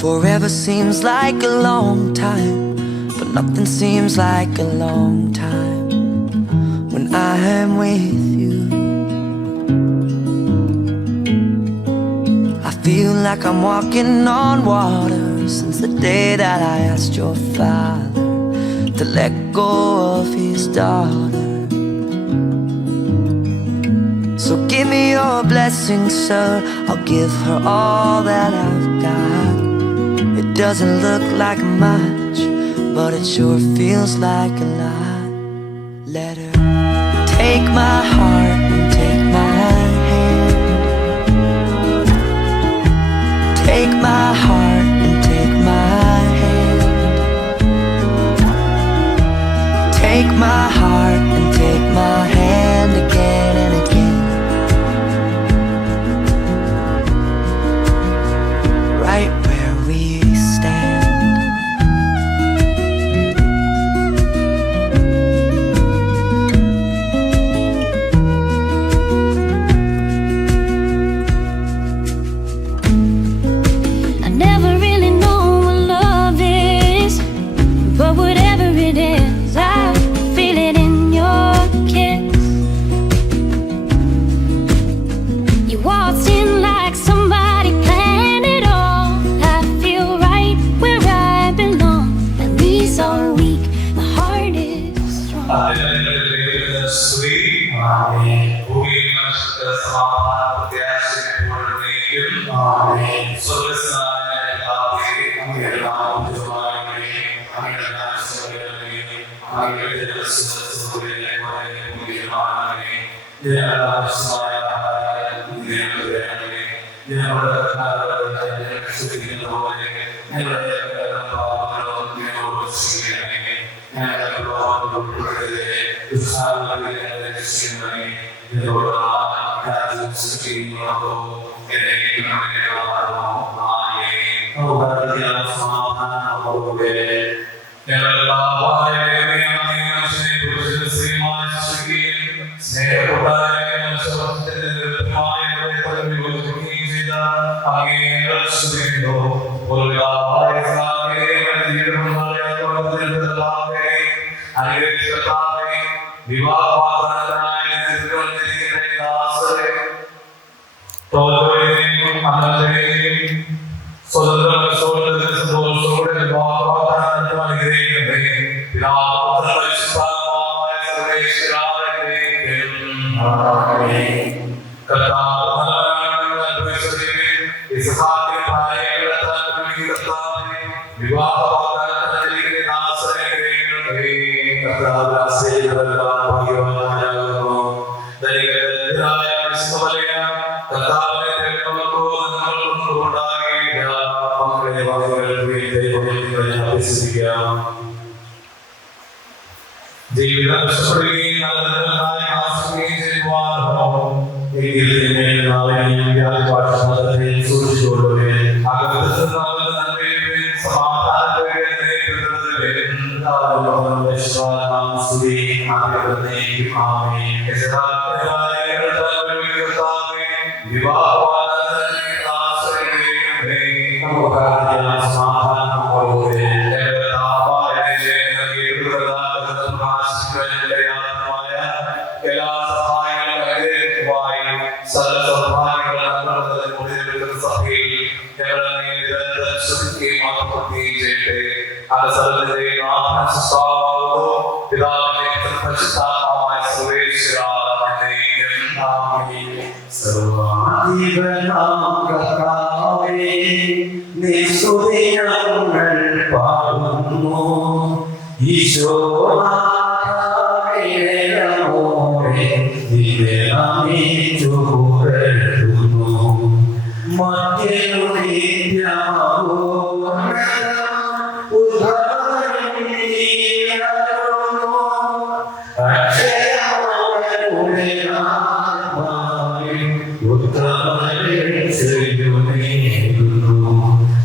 Forever seems like a long time, but nothing seems like a long time when I am with you. I feel like I'm walking on water since the day that I asked your father to let go of his daughter. So give me your blessing, sir, I'll give her all that I've got. It doesn't look like much, but it sure feels like a lot. Let her take my heart and take my hand. Take my heart and take my hand. Take my heart and take my hand again and again. Right where we stand. I never really know what love is, but whatever it is, I feel it in your kiss. You waltzed in like somebody planned it all. I feel right where I belong. At least all week, my heart is strong.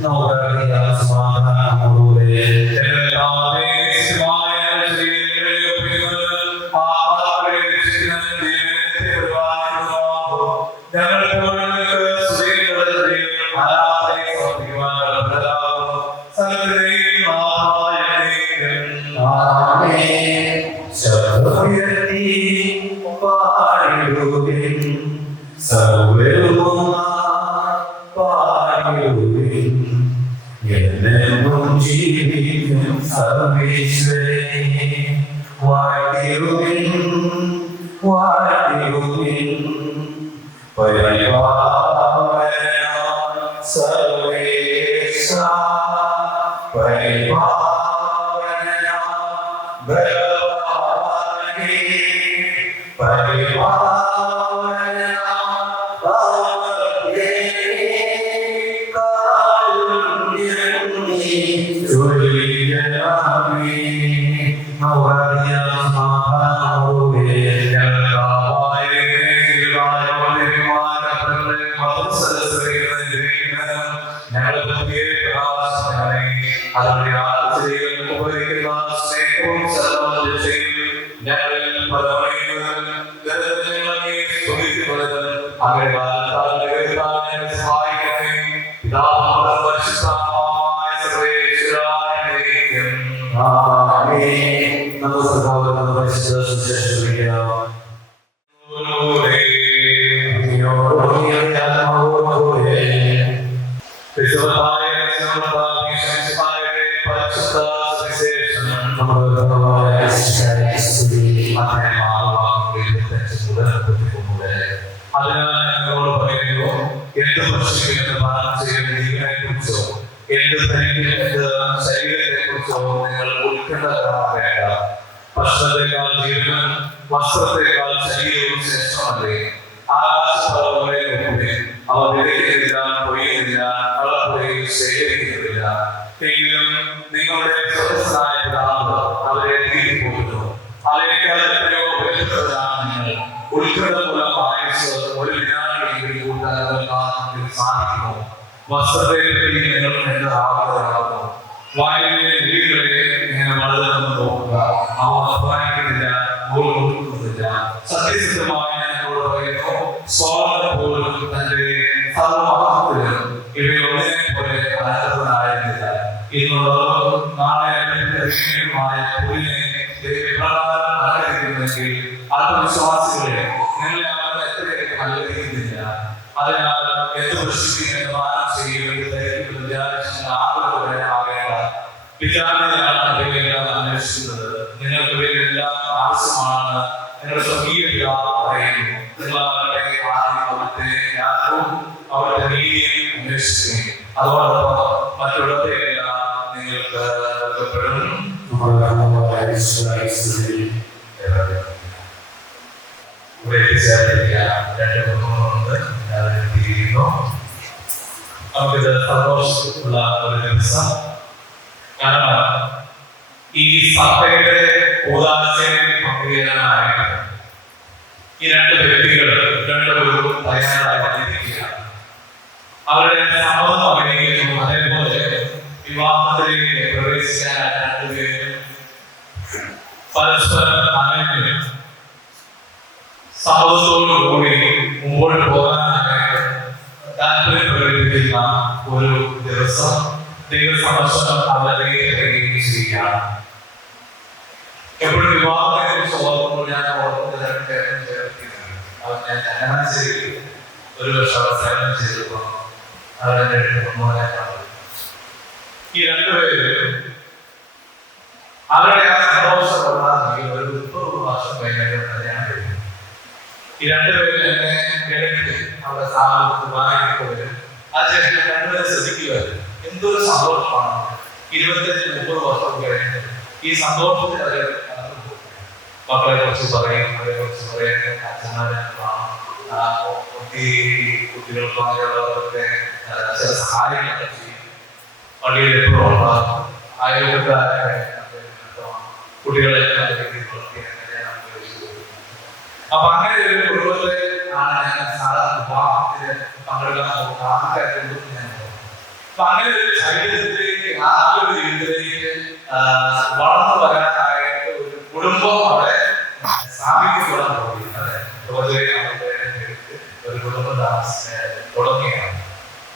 No,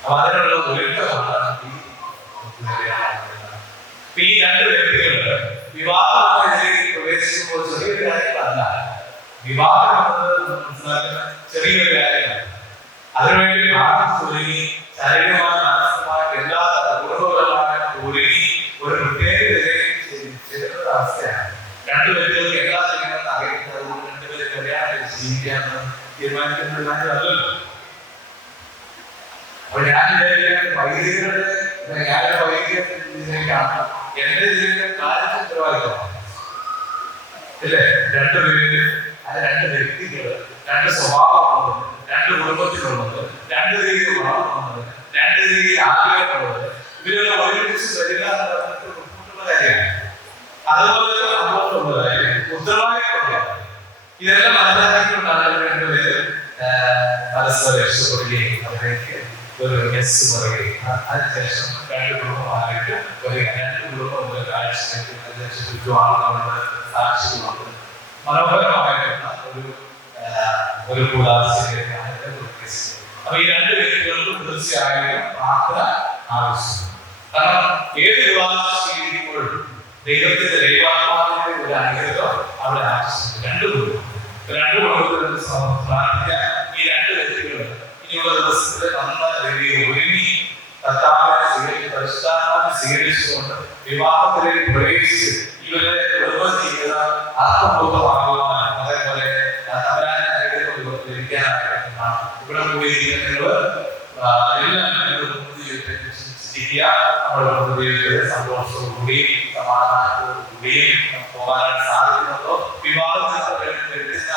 അപ്പൊ അതിനുള്ള ഒരുക്കമാണ് ഈ രണ്ട് വ്യക്തികളുണ്ട്. വിവാഹം പ്രവേശിക്കുമ്പോൾ ചെറിയൊരു കാര്യങ്ങളല്ല. വിവാഹം എന്നത് മനസ്സിലാക്കുന്ന ചെറിയൊരു കാര്യമാണ്. അതിനുവേണ്ടി ഒരുങ്ങി ശാരീരികമായ മാനസികമായ എല്ലാ കുടുംബപരമായ ഒരുങ്ങി ഒരു പ്രത്യേക ചെയ്യുന്ന അവസ്ഥയാണ്. രണ്ടു വ്യക്തികൾക്ക് എല്ലാ ചെയ്യണമെന്ന് അറിയുന്നത് രണ്ടുപേരെ കല്യാണം ജീവിക്കാമെന്ന് തീരുമാനിക്കുന്നതല്ലോ. അപ്പൊ ഞാൻ വിചാരിക്കാൻ വൈദികരുടെ ഇതിലേക്കാണ് എന്റെ ഇതിലേക്ക് കാര്യത്തിൽ ഉത്തരവാദിത്തമാണ് അല്ലേ? രണ്ടുപേര് അത് രണ്ട് വ്യക്തികള്, രണ്ട് സ്വഭാവമുള്ളത്, രണ്ട് കുടുംബത്തിലുള്ളത്, രണ്ട് രീതിയിൽ വളർന്നുള്ളത്, രണ്ട് രീതിയിൽ ആഗ്രഹമുള്ളത്, ഇവരെല്ലാം ഒരുമിച്ച് വരിക ബുദ്ധിമുട്ടുള്ള കാര്യമാണ്. അതുപോലെ സന്തോഷമുള്ള കാര്യം, ഉത്തരവാദിത്തമുള്ള ഇതെല്ലാം മനസ്സിലാക്കിക്കൊണ്ടാണ് രണ്ടുപേര് പരസ്പരം രക്ഷപ്പെടുകയും അതിലേക്ക് ഒരു യെസ് പറയുകയും അതിനുശേഷം രണ്ട് കുടുംബമായിട്ട് രണ്ട് കുടുംബം മുതൽ കാഴ്ചയ്ക്ക് അതിനുശേഷം ചുറ്റുപാടുകളുടെ സാക്ഷികളുണ്ട്. മനോഹരമായിട്ടുള്ള ഒരു കൂടാശയിലേക്കാണ്. അപ്പൊ ഈ രണ്ട് വ്യക്തികൾക്കും തീർച്ചയായും പ്രാർത്ഥന ആവശ്യമാണ്. കാരണം ഏത് വിവാഹം സ്വീകരിക്കുമ്പോഴും ദൈവത്തിന്റെ ദൈവാത്മാവിന്റെ ഒരു അനുഗ്രഹം അവിടെ ആവശ്യമുണ്ട്. രണ്ട് കുടുംബത്തിൽ പ്രാർത്ഥിക്കാൻ ഈ രണ്ട് വ്യക്തികൾ ഇനിയുള്ള ദിവസത്തിൽ നല്ല രീതിയിൽ ഒരുങ്ങി കർത്താവിനെ സ്വീകരിച്ചുകൊണ്ട് വിവാഹത്തിലേക്ക് പ്രവേശിച്ച് ഇവരുടെ കുടുംബജീവിതം ആത്മബോധമാകുവാൻ അതേപോലെ ഇവിടെ പോയിരിക്കുന്നവർ സന്തോഷവും കൂടിയും സമാധാനത്തോടു കൂടിയും പോകാനായിട്ട് സാധിക്കുന്നുണ്ടോ? വിവാഹത്തിൽ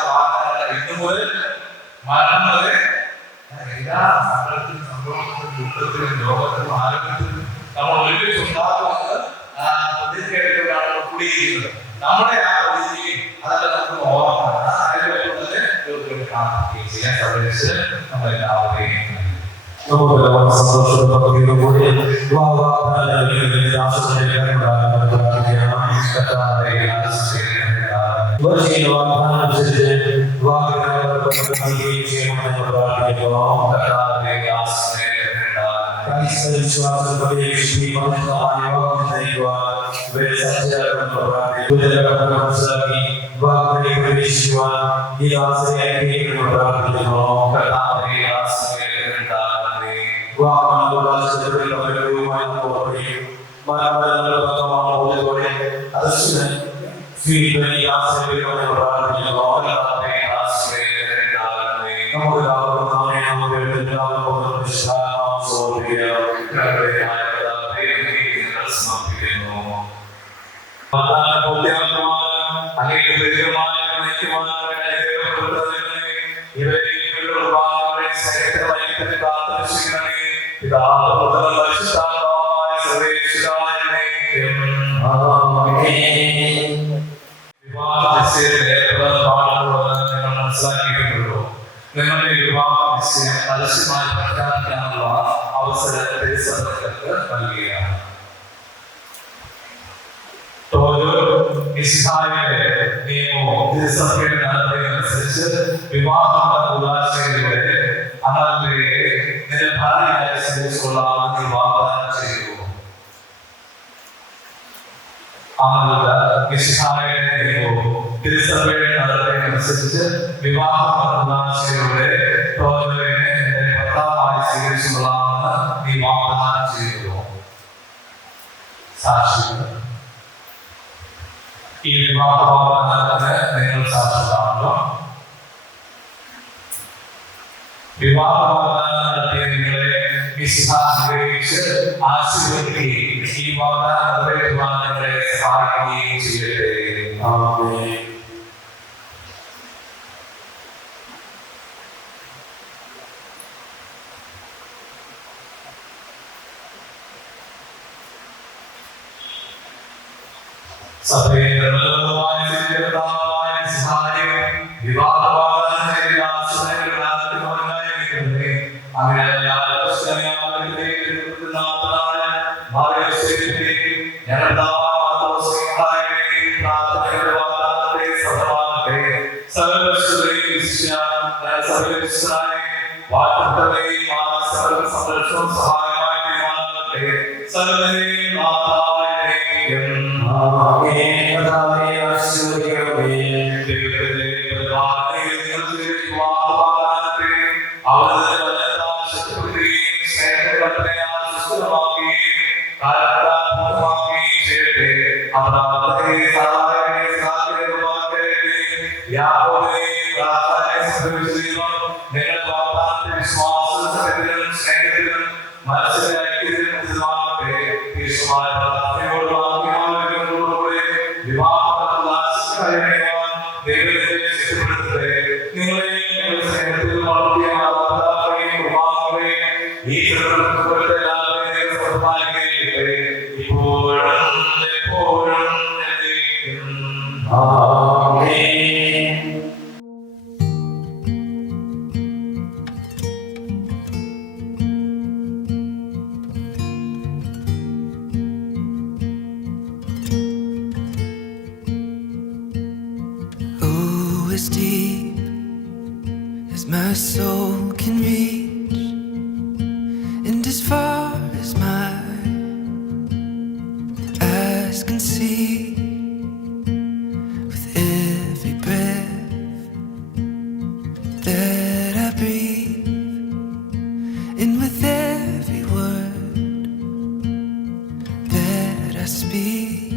വാർത്തകളെ ഇന്നു മുതൽ മരണം വരെ എല്ലാ സങ്കടത്തിലും സന്തോഷത്തിലും ദുഃഖത്തിലും രോഗത്തിലും ആരോഗ്യത്തിലും നമ്മൾ ഒരുമിച്ച് ഉണ്ടാകുന്നത് പ്രതിജ്ഞയാണ് കൂടിയിരിക്കുന്നത്. നമ്മുടെ ആ പ്രതിജ്ഞയും അതെല്ലാം നമുക്ക് ഓർമ്മ പ്രാർത്ഥിക്കുകയും ചെയ്യാൻ സാധിച്ചത് നമ്മളെല്ലാവരെയും സന്തോഷത്തോടെ കൂടി നിങ്ങളുടെ വിവാഹ നിശ്ചയം പരസ്യമായി പ്രഖ്യാപിക്കാനുള്ള അവസരം തിരുസഭയ്ക്ക് നൽകുകയാണ്. നിയമവും തിരുസഭയുടെ നടപടിയനുസരിച്ച് വിവാഹം ഉദാശയിലൂടെ അമലിലെ നിലപാടിയായ സ്വീകരിച്ചുകൊള്ളാമെന്ന് വാഗ്ദാനം ചെയ്തു. അമലുടെ നിയമവും തിരുസഭയുടെ നടപടിയനുസരിച്ച് വിവാഹം ഉദാശയിലൂടെ ഭർത്താവായി സ്വീകരിച്ചുകൊള്ളാമെന്ന് നീ വാഗ്ദാനം ചെയ്തു. സാക്ഷികൾ ഈ വിവാഹ വാഗ്ദാനത്തിന് നിങ്ങൾ സാക്ഷികളാണല്ലോ. വിവാഹ വാഗ്ദാനം നടത്തിയ നിങ്ങളെ അനുഗ്രഹിച്ച് ആശീർവദിക്കുകയും ഈ വാഗ്ദാനം നിറവേറ്റുവാൻ നിങ്ങളെ സഹായിക്കുകയും ചെയ്യട്ടെ. ആമേൻ. സഭയെ സന്തോഷം സർവ്വനെയും നാഥാവിനെയും ദൈവത്തിന്റെ പരിപാലനയിൽ നിങ്ങൾക്ക് വാഗ്ദാനത്തെ അവിടുത്തെ വചനത്താൽ ശക്തിപ്പെടുത്തുകയും സ്നേഹകൽപ്പനയാൽ സുസ്ഥിരമാക്കുകയും കാലത്താൽ പൂർണ്ണമാക്കുകയും ചെയ്യട്ടെ. അബ്രാഹത്തെ സാറായെ യാക്കോബിനെയും പ്രാർത്ഥനയെ സംഭവിച്ചതിനും നിങ്ങളുടെ വാഗ്ദാനത്തെ വിശ്വാസത്തിലും സ്നേഹത്തിലും മനസ്സിലെ ഐക്യത്തിലും ഉചിതമാകട്ടെ. യേശുവായ പ്രാർത്ഥനയോടും ആത്മീയമായോടുകൂടെ വിവാഹം ദൈവത്തെ ശക്തിപ്പെടുത്തട്ടെ. നിങ്ങളെയും നിങ്ങളുടെ സ്നേഹത്തിൽ വളർത്തിയ മാതാപിതാക്കളെയും കുടുംബാംഗങ്ങളെയും ഈ ചെറുപ്പത്തെ എല്ലാവരെയും സമ്മാനിക്കുകയും ഇപ്പോഴും എപ്പോഴും എന്നേക്കും. ആമേൻ. Oh, as deep as my soul can reach, and as far as my eyes can see, with every breath that I breathe, and with every word that I speak,